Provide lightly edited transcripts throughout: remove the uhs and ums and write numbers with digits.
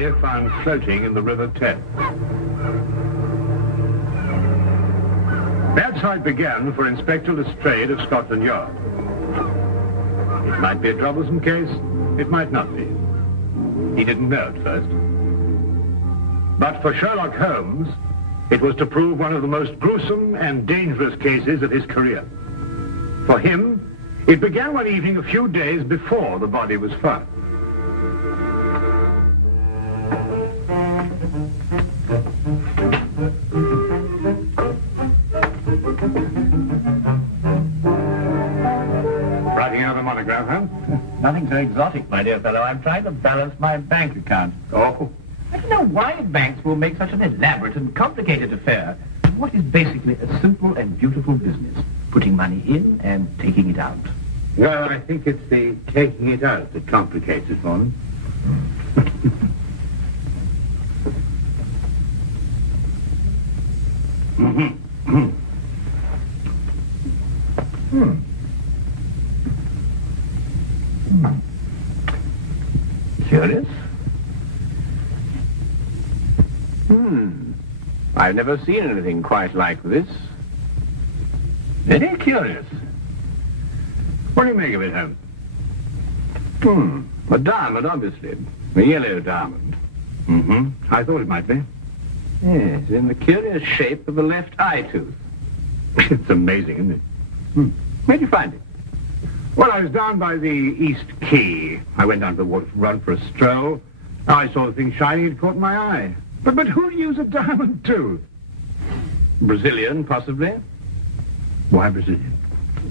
body found floating in the River Thames. That's how it began for Inspector Lestrade of Scotland Yard. It might be a troublesome case, it might not be. He didn't know at first. But for Sherlock Holmes, it was to prove one of the most gruesome and dangerous cases of his career. For him, it began one evening a few days before the body was found. Writing out a monograph, huh? Nothing so exotic, my dear fellow. I'm trying to balance my bank account. Oh. I don't know why banks will make such an elaborate and complicated affair. What is basically a simple and beautiful business. Putting money in and taking it out. Well, I think it's the taking it out that complicates it for them. Curious? I've never seen anything quite like this. Very curious. What do you make of it, Holmes? A diamond, obviously. A yellow diamond. I thought it might be. Yes, in the curious shape of a left eye tooth. It's amazing, isn't it? Where'd you find it? Well, I was down by the East Quay. I went down to the waterfront for a stroll. I saw the thing shining, it caught my eye. But who'd use a diamond tooth? Brazilian, possibly. Why Brazilian?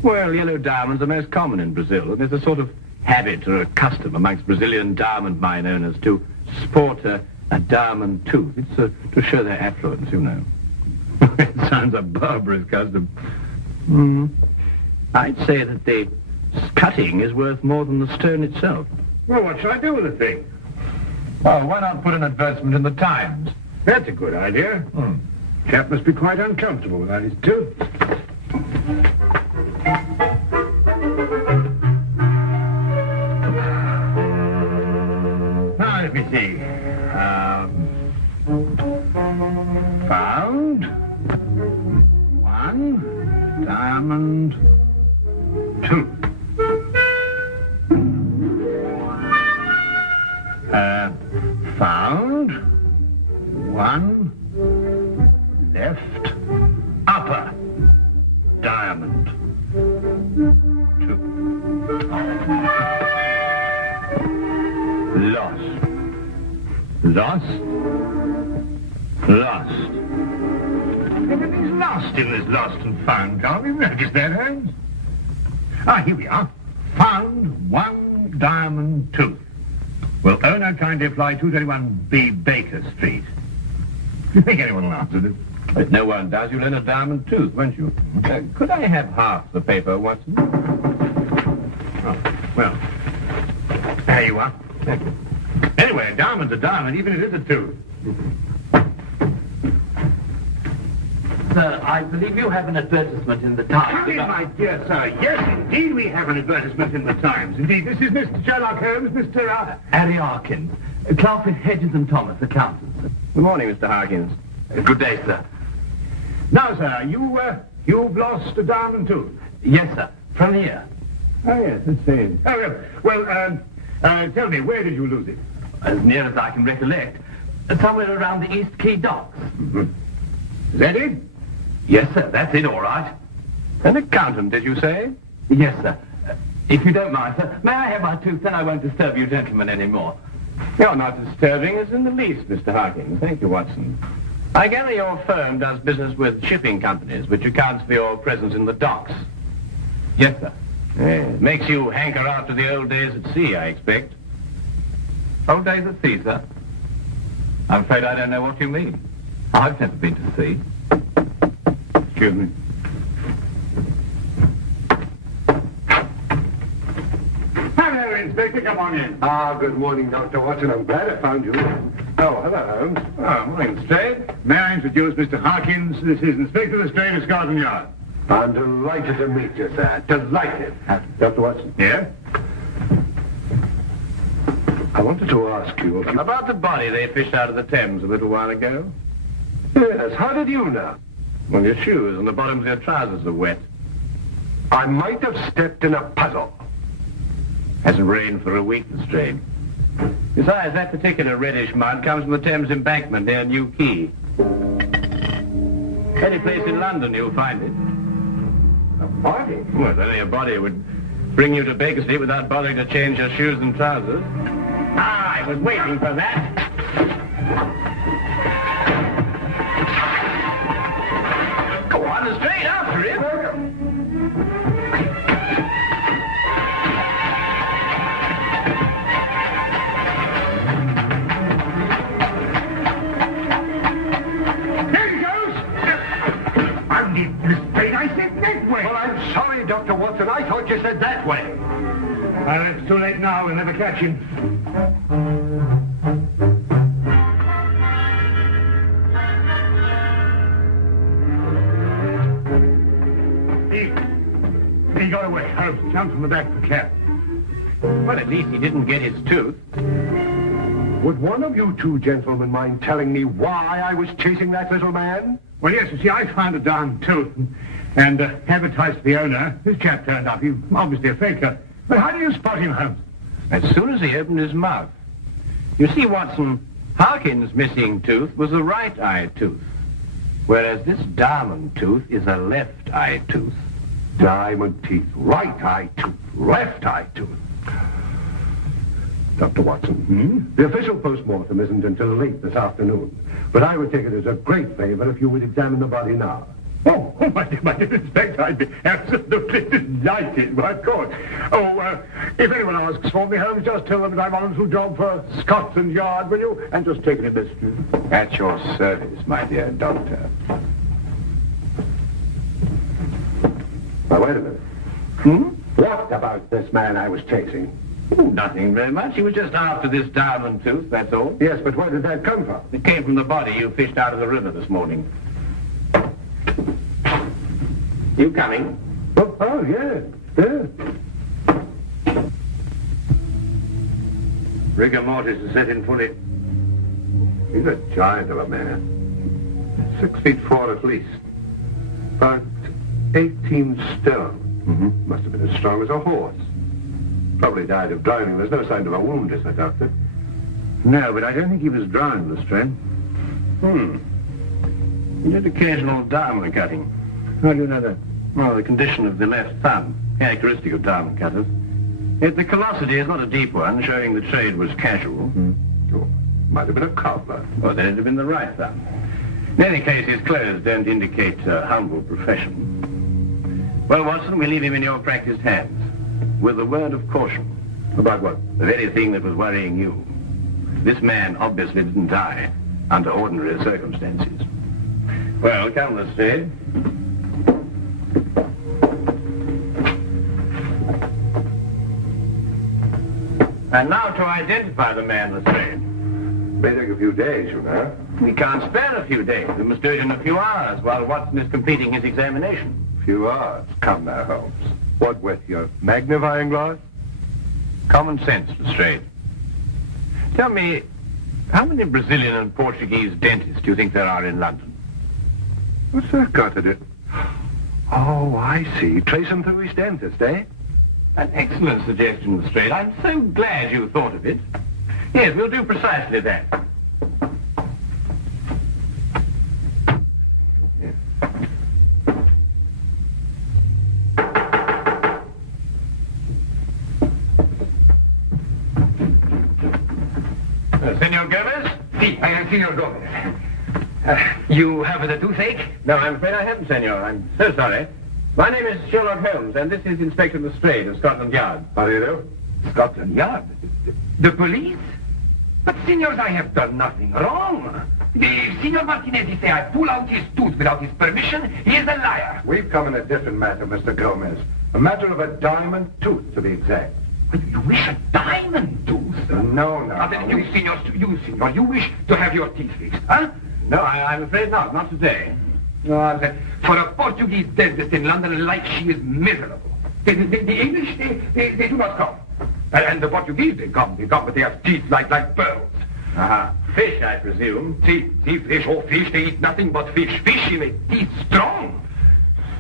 Well, yellow diamonds are most common in Brazil. There's a sort of habit or a custom amongst Brazilian diamond mine owners to sport a diamond tooth. It's to show their affluence, you know. It sounds a barbarous custom. I'd say that the cutting is worth more than the stone itself. Well, what shall I do with the thing? Oh, why not put an advertisement in the Times? That's a good idea. Chap must be quite uncomfortable without his tooth. Now, let me see. Found one diamond tooth. Found one left upper diamond tooth. Lost. Everything's lost in this lost and found job. You've noticed that, Holmes? Here we are. Found one diamond tooth. Will owner kindly apply 231B Baker Street? Do you think anyone will answer this? If no one does, you'll earn a diamond tooth, won't you? Could I have half the paper, Watson? Well, there you are. Thank you. Anyway, a diamond's a diamond, even if it's a tooth. Sir, I believe you have an advertisement in the Times. Indeed, my dear sir. Yes, indeed, we have an advertisement in the Times. Indeed, this is Mr. Sherlock Holmes, Mr. Harry Harkins, Crawford, Hedges and Thomas, accountants. Good morning, Mr. Harkins. Good day, sir. Now, sir, you've lost a diamond tooth. Yes, sir. From here. Oh, yes, let's see. Oh, yes. Well, tell me, where did you lose it? As near as I can recollect. Somewhere around the East Quay docks. Is that it? Yes, sir. That's it, all right. An accountant, did you say? Yes, sir. If you don't mind, sir, may I have my tooth? Then I won't disturb you gentlemen any more. You're not disturbing us in the least, Mr. Harkins. Thank you, Watson. I gather your firm does business with shipping companies, which accounts for your presence in the docks. Yes, sir. Yes. Makes you hanker after the old days at sea, I expect. Old days at sea, sir? I'm afraid I don't know what you mean. I've never been to sea. Excuse me. Hello, Inspector. Come on in. Good morning, Dr. Watson. I'm glad I found you. Oh, hello, Holmes. Oh, morning, Lestrade. May I introduce Mr. Harkins? This is Inspector Lestrade of Scotland Yard. I'm delighted to meet you, sir. Delighted. Dr. Watson. Yeah? I wanted to ask you if you... About the body they fished out of the Thames a little while ago. Yes, how did you know? Well, your shoes and the bottoms of your trousers are wet. I might have stepped in a puddle. Hasn't rained for a week, Lestrade. Besides, that particular reddish mud comes from the Thames embankment near New Quay. Any place in London you'll find it. A body? Well, only a body would bring you to Baker Street without bothering to change your shoes and trousers. I was waiting for that. Go on, Lestrade, after him. I said that way. Well, I'm sorry, Dr. Watson. I thought you said that way. Well, it's too late now. We'll never catch him. He got away. Holmes jumped from the back of the cab. Well, at least he didn't get his tooth. Would one of you two gentlemen mind telling me why I was chasing that little man? Well, yes, you see, I found a darn tooth and advertised to the owner. This chap turned up. He's obviously a faker. But how do you spot him, Holmes? As soon as he opened his mouth. You see, Watson, Harkin's missing tooth was a right eye tooth, whereas this diamond tooth is a left eye tooth. Diamond teeth, right eye tooth, left eye tooth. Dr. Watson, the official postmortem isn't until late this afternoon, but I would take it as a great favor if you would examine the body now. Oh, my dear Inspector, I'd be absolutely delighted. Why, of course. Oh, if anyone asks for me, Holmes, just tell them that I'm on a little job for Scotland Yard, will you? And just take me this. At your service, my dear doctor. Now, wait a minute. What about this man I was chasing? Oh, nothing very much. He was just after this diamond tooth, that's all. Yes, but where did that come from? It came from the body you fished out of the river this morning. You coming? Oh, yeah. Rigor mortis is set in fully. He's a giant of a man. 6'4" at least. About 18 stone. Must have been as strong as a horse. Probably died of drowning. There's no sign of a wound, is there, Doctor? No, but I don't think he was drowned, Lestrade. He did occasional diamond cutting. How do you know that? Well, the condition of the left thumb, characteristic of diamond cutters. Yet the callosity is not a deep one, showing the trade was casual. Oh, might have been a cobbler. Or then it'd have been the right thumb. In any case, his clothes don't indicate a humble profession. Well, Watson, we leave him in your practiced hands, with a word of caution. About what? The very thing that was worrying you. This man obviously didn't die under ordinary circumstances. Well, come, Lestrade. And now to identify the man, Lestrade. May take a few days, you know. We can't spare a few days. We must do it in a few hours while Watson is completing his examination. Few hours. Come now, Holmes. What with your magnifying glass? Common sense, Lestrade. Tell me, how many Brazilian and Portuguese dentists do you think there are in London? What's that got to do? Oh, I see. Trace him through his dentist, eh? An excellent suggestion, Lestrade. I'm so glad you thought of it. Yes, we'll do precisely that. Senor Gomez? Si, I am Senor Gomez. You have the toothache? No, I'm afraid I haven't, senor. I'm so sorry. My name is Sherlock Holmes, and this is Inspector Lestrade of Scotland Yard. How do you do? Scotland Yard? The police? But, senors, I have done nothing wrong. If Senor Martinez say I pull out his tooth without his permission, he is a liar. We've come in a different matter, Mr. Gomez. A matter of a diamond tooth, to be exact. You wish a diamond tooth? No. Then you, senor, you wish to have your teeth fixed, huh? No, I'm afraid not. Not today. For a Portuguese dentist in London, life she is miserable. The English, they do not come. And the Portuguese, they come, but they have teeth like pearls. Aha. Fish, I presume. See, fish, fish, they eat nothing but fish. Fish, they teeth strong.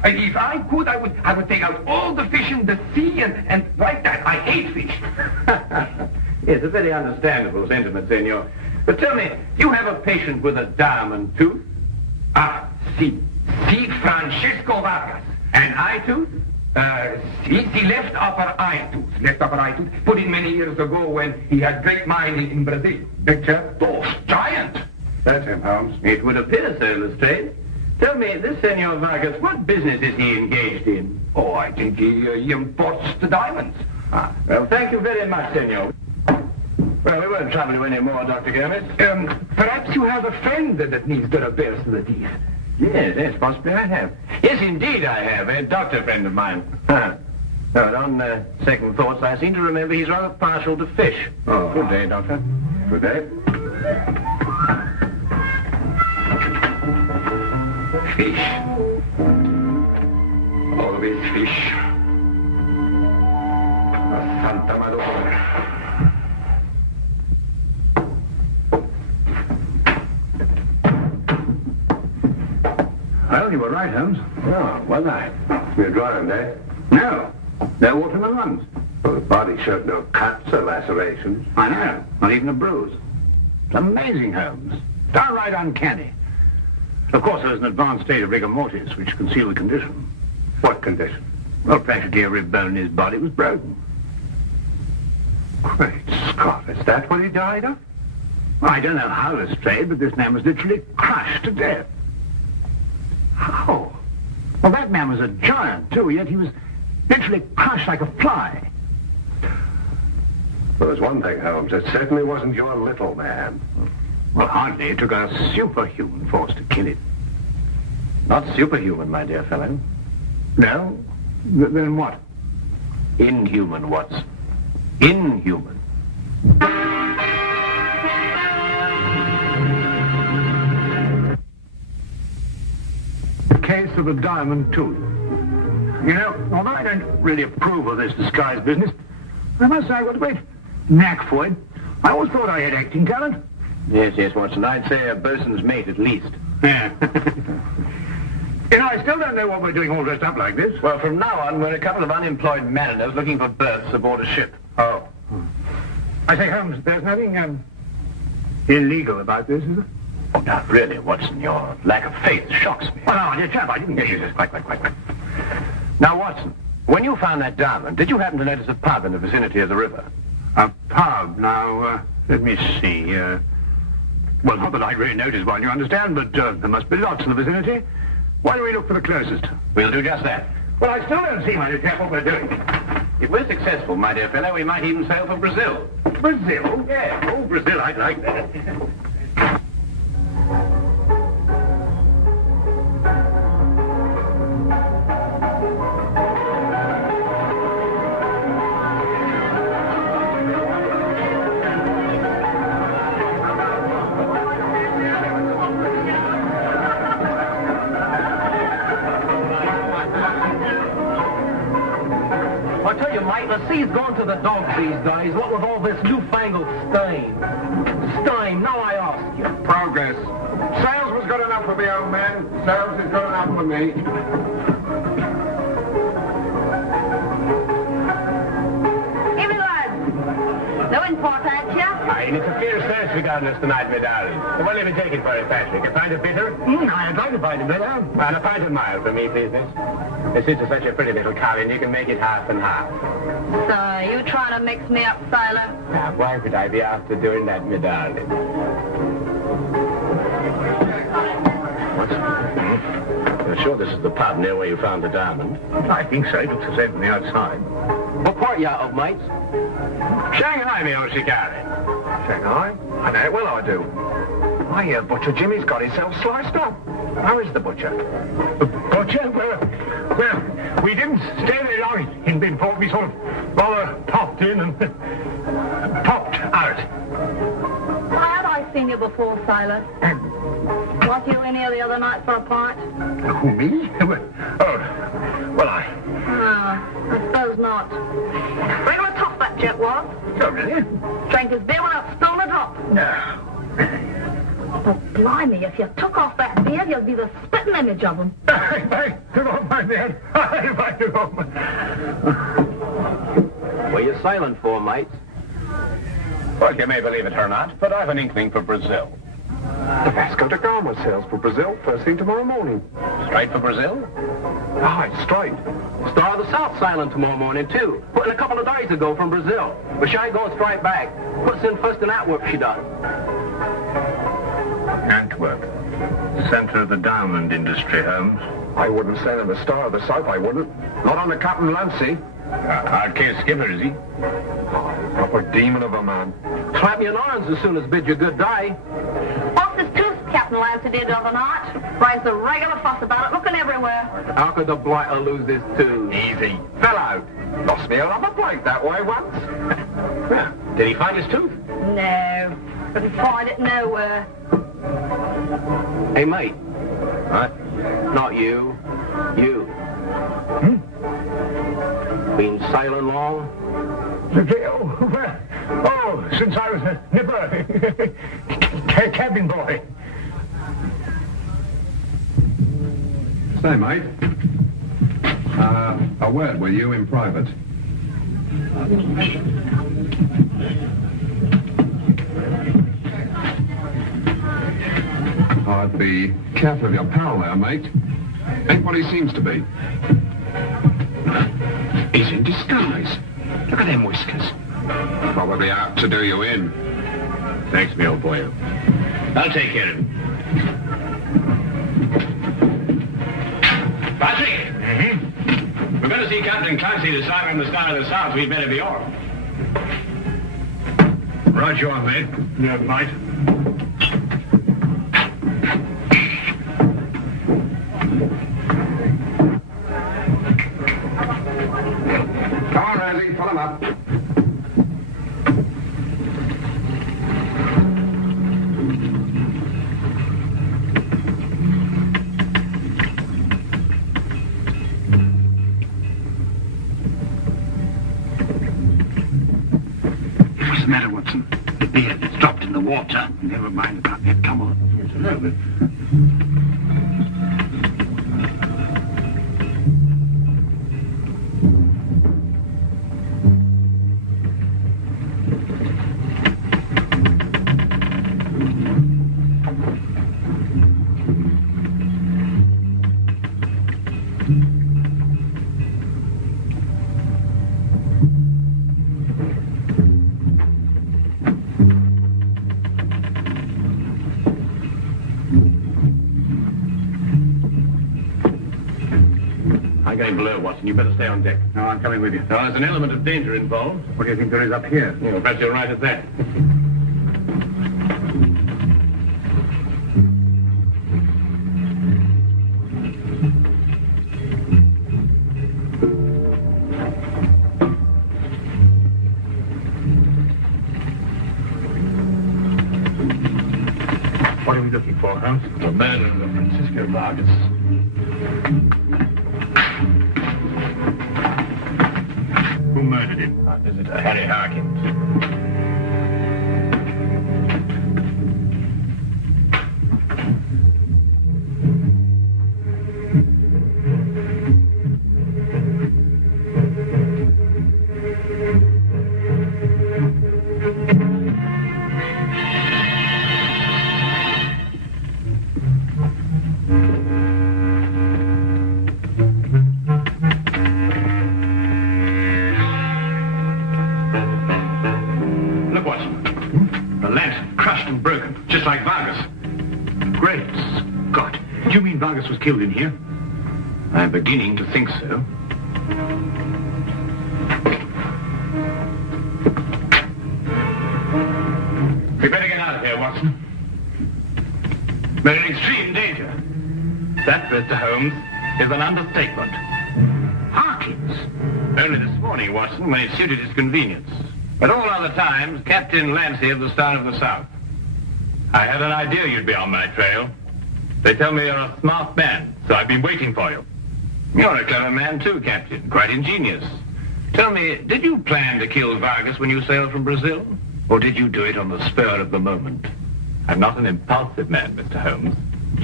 And if I could, I would take out all the fish in the sea and like that. I hate fish. Yes, a very understandable sentiment, senor. But tell me, you have a patient with a diamond tooth? Si, Francisco Vargas. An eye tooth? See, left upper eye tooth. Put in many years ago when he had great mine in Brazil. Big chap? Oh, giant. That's him, Holmes. It would appear so, Lestrade. Tell me, this Senor Vargas, what business is he engaged in? Oh, I think he imports the diamonds. Well, thank you very much, senor. Well, we won't trouble you any more, Dr. Gomez. Perhaps you have a friend that needs the repairs to the teeth. Yes, possibly I have. Yes, indeed I have. A doctor friend of mine. But on second thoughts, I seem to remember he's rather partial to fish. Oh. Good day, Doctor. Good day. Fish. Always fish. Santa Madonna. Well, you were right, Holmes. Oh, was I? You're drying, eh? No. No water in the lungs. Well, the body showed no cuts or lacerations. I know. Not even a bruise. It's amazing, Holmes. Downright uncanny. Of course, there's an advanced state of rigor mortis which concealed the condition. What condition? Well, practically every bone in his body was broken. Great Scott, is that what he died of? Well, I don't know how Lestrade, but this man was literally crushed to death. How? Well, that man was a giant, too, yet he was literally crushed like a fly. Well, there's one thing, Holmes. It certainly wasn't your little man. Well, hardly. It took a superhuman force to kill him. Not superhuman, my dear fellow. No? Then what? Inhuman, Watson. Inhuman. The case of the diamond tooth. You know, although I don't really approve of this disguise business, I must say I've got a great knack for it. I always thought I had acting talent. Yes, Watson. I'd say a bosun's mate at least. Yeah. You know, I still don't know what we're doing all dressed up like this. Well, from now on, we're a couple of unemployed mariners looking for berths aboard a ship. Oh. I say, Holmes, there's nothing illegal about this, is there? Oh, now, really, Watson, your lack of faith shocks me. Oh, no, dear chap, I didn't get you. Quite. Now, Watson, when you found that diamond, did you happen to notice a pub in the vicinity of the river? A pub? Now, let me see. Well, not that I'd really noticed one, you understand, but there must be lots in the vicinity. Why don't we look for the closest? We'll do just that. Well, I still don't see, my dear chap, what we're doing. If we're successful, my dear fellow, we might even sail for Brazil. Brazil? Yeah. Oh, Brazil, I'd like that. I tell you, mate, the sea's gone to the dogs these days, what with all this newfangled steam. Steam, now I ask you. Progress. Sales was good enough for me, old man. Sales is good enough for me. Give me lads. No important, yeah? Aye, and it's a fierce search we got on us tonight, my darling. What will you be taking for it, Patrick? A pint of bitter? I'd like to find a better. And a pint of mild for me, please, miss. This is such a pretty little Colin, you can make it half and half. So, you trying to mix me up, sailor? Now, why would I be after doing that, my darling? You're sure this is the pub near where you found the diamond? I think so. It looks the same from the outside. What part you out of, mates? Shanghai, me old shikari. Shanghai? I know it well, I do. I hear Butcher Jimmy's got himself sliced up. How is the butcher? The butcher? Well, we didn't stay very long in Binport. We sort of rather popped in and popped out. Why have I seen you before, sailor? Was you in here the other night for a pint? Who, me? Well, I... No, I suppose not. Regular tough that jet was. really. Drank his beer without spilling a drop. No. But blimey, if you took off that beard, you'd be the spitting image of him. If I took off my beard. If I took off my... What are you silent for, mates? Well, you may believe it or not, but I've an inkling for Brazil. The Vasco da Gama sails for Brazil first thing tomorrow morning. Straight for Brazil? Aye, straight. Star of the South sailing tomorrow morning, too. Put in a couple of days ago from Brazil. But she ain't going straight back. Puts in first in Antwerp, she does. Antwerp. Center of the diamond industry, Holmes. I wouldn't sail in the Star of the South, I wouldn't. Not on the Captain Lancy. Hard case skipper, is he? Proper demon of a man. Clap your arms as soon as bid you good day. Lost his tooth, Captain Lancy did the other night. Raised a regular fuss about it, looking everywhere. How could the blighter lose his tooth? Easy. Fell out. Lost me a rubber plate that way once. Did he find his tooth? No, couldn't find it nowhere. Hey, mate. What? Not you. You. Been sailing long? Oh, since I was a nipper. Cabin boy. Say, mate. A word, will you, in private? I'd be careful of your pal there, mate. Ain't what he seems to be. He's in disguise. Look at them whiskers. Probably out to do you in. Thanks, me old boy. I'll take care of him. Patrick! We're going to see Captain Clancy this time on the Star of the South. We'd better be off. Right you are, mate. Yeah, mate. Come on, Randy, pull him up. What's the matter, Watson? The beard, it's dropped in the water. Never mind about that. Come on. It's a little bit. Getting below, Watson. You better stay on deck. No, I'm coming with you. Now, there's an element of danger involved. What do you think there is up here? Well, perhaps you're right at that. What are we looking for, Holmes? The murder of Francisco Vargas. Who murdered him? Our visitor, Harry Harkins. Just like Vargas. Great Scott. Do you mean Vargas was killed in here? I'm beginning to think so. We better get out of here, Watson. We're in extreme danger. That, Mr. Holmes, is an understatement. Harkins. Only this morning, Watson, when it suited his convenience. But all other times, Captain Lancy of the Star of the South. I had an idea you'd be on my trail. They tell me you're a smart man, so I've been waiting for you. You're a clever man too, Captain. Quite ingenious. Tell me, did you plan to kill Vargas when you sailed from Brazil? Or did you do it on the spur of the moment? I'm not an impulsive man, Mr. Holmes.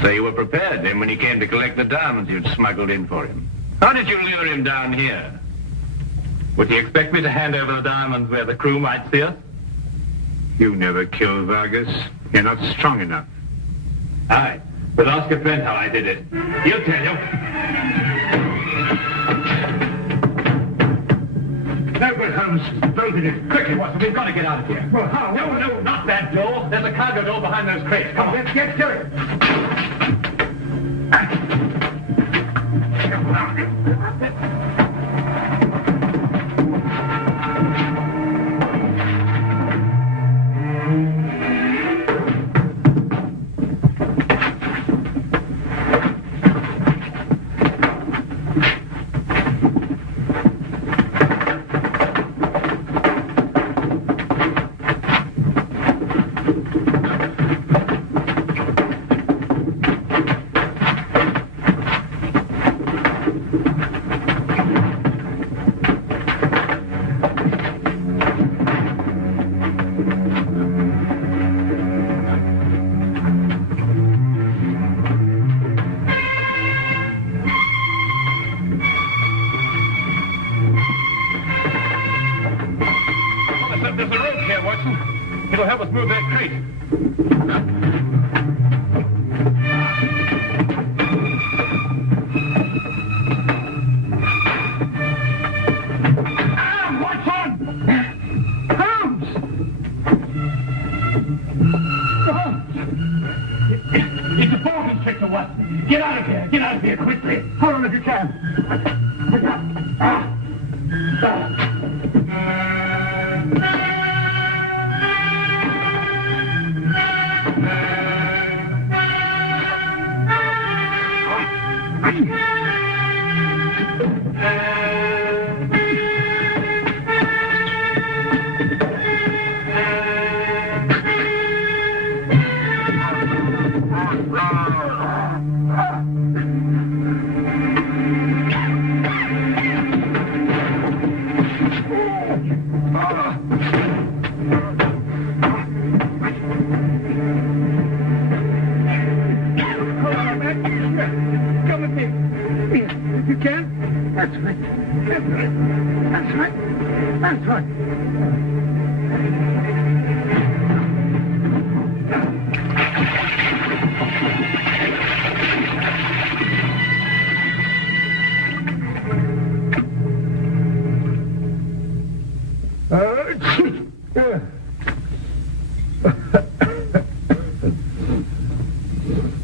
So you were prepared then when he came to collect the diamonds you'd smuggled in for him. How did you lure him down here? Would you expect me to hand over the diamonds where the crew might see us? You never killed Vargas. You're not strong enough. Aye, but ask your friend how I did it. He'll tell you. No good, Holmes. Bolted it. Quickly, Watson, we've got to get out of here. Well, how? No, not that door. There's a cargo door behind those crates. Come on. Let's get to it. There's a rope here, Watson. It'll help us move that crate. Watson! Holmes! It's a boat, Inspector Watson. Get out of here. Get out of here quickly. Hold on if you can.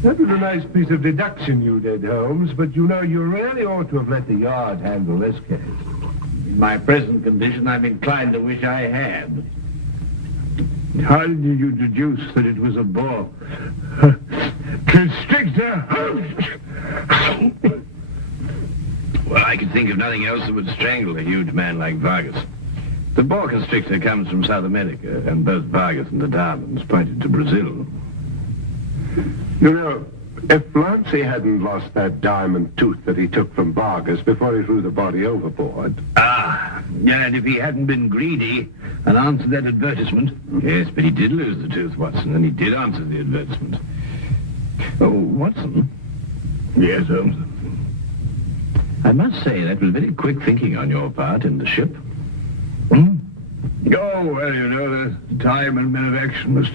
That was a nice piece of deduction you did, Holmes, but you know, you really ought to have let the Yard handle this case. In my present condition, I'm inclined to wish I had. How did you deduce that it was a ball? Constrictor! Well, I could think of nothing else that would strangle a huge man like Vargas. The boa constrictor comes from South America, and both Vargas and the diamonds pointed to Brazil. You know, if Lancy hadn't lost that diamond tooth that he took from Vargas before he threw the body overboard... And if he hadn't been greedy and answered that advertisement... Yes, but he did lose the tooth, Watson, and he did answer the advertisement. Oh, Watson? Yes, Holmes. I must say that was very quick thinking on your part in the ship. Oh, well, you know, the time and men of action must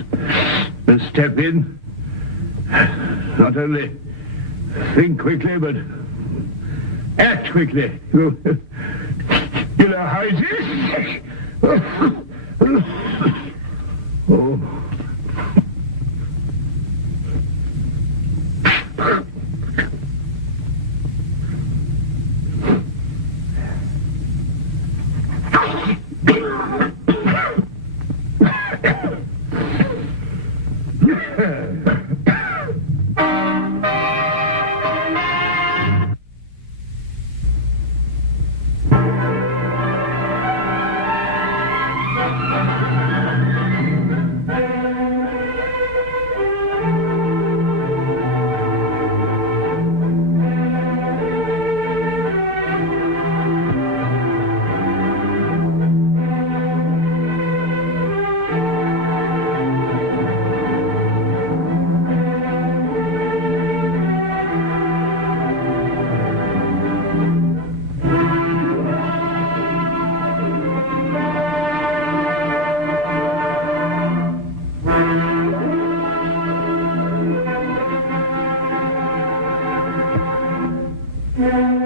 step in. Not only think quickly, but act quickly. You know how it is? Oh. you.